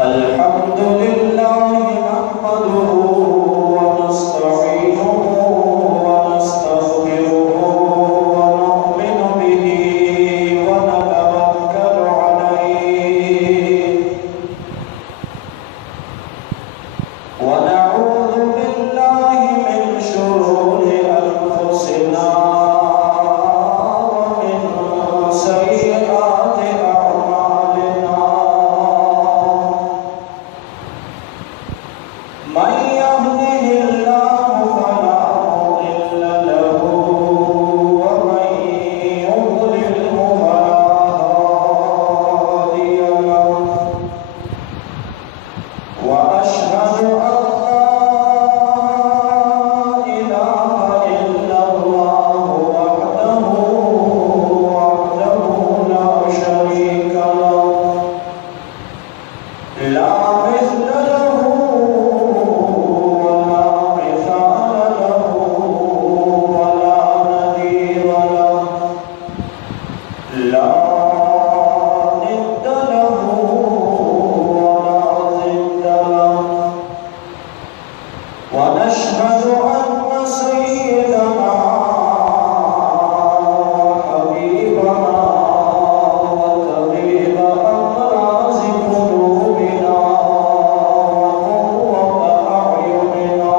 الحمد لله نحمده ونستعينه ونستغفره ونؤمن به ونتوكل عليه ونعوذ بالله من شرور أنفسنا ومن سيئات أعمالنا من يهده الله فلا مضل له ومن يضلله فلا هادي له وأشهد أن لا إله إلا الله وحده لا شريك له لا مثل له ولا مثال له ولا نذير له لا ند له ولا ضد له ونشهد أن سيدنا حبيبنا وطبيب أمراض قلوبنا وقرة أعيننا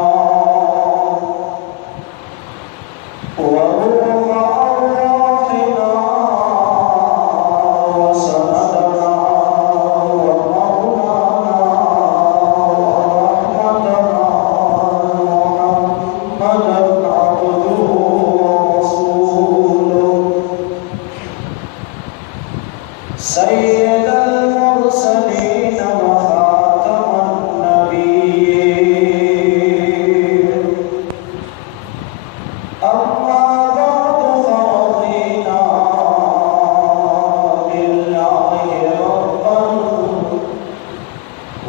وروح أرواحنا وسندنا ومولانا ورحمتنا محمدا عبده ورسوله سيد المرسلين وخاتم النبيين أما بعد فرضينا بالله ربا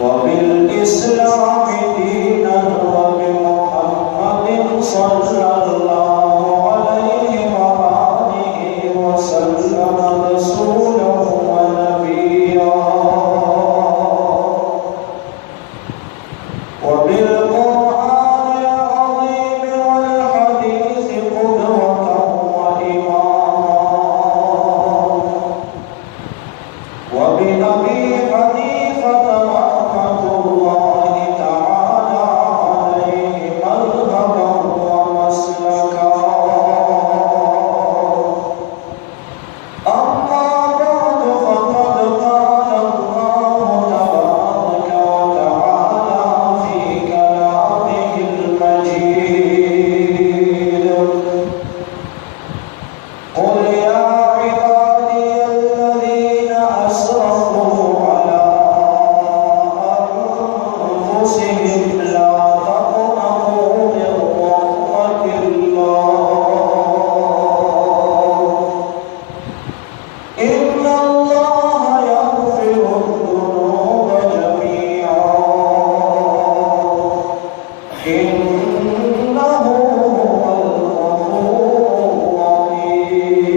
وبالإسلام دينا وبمحمد صلى الله عليه وآله وسلم رسولا ونبيا وبالقرآن العظيم والحديث قدوة وإماما وبأبي حنيفة رحمة الله تعالى عليه مذهبا ومسلكا أما بعد فقد قال الله تبارك وتعالى في كلامه المجيد قل يا عبادي الذين أسرفوا على أنفسهم لا تقنطوا من رحمة الله إن الله يغفر الذنوب جميعا إنه هو الغفور الرحيم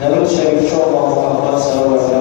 Nabil Sharif Shawwal Muhammad sallallahu alaihi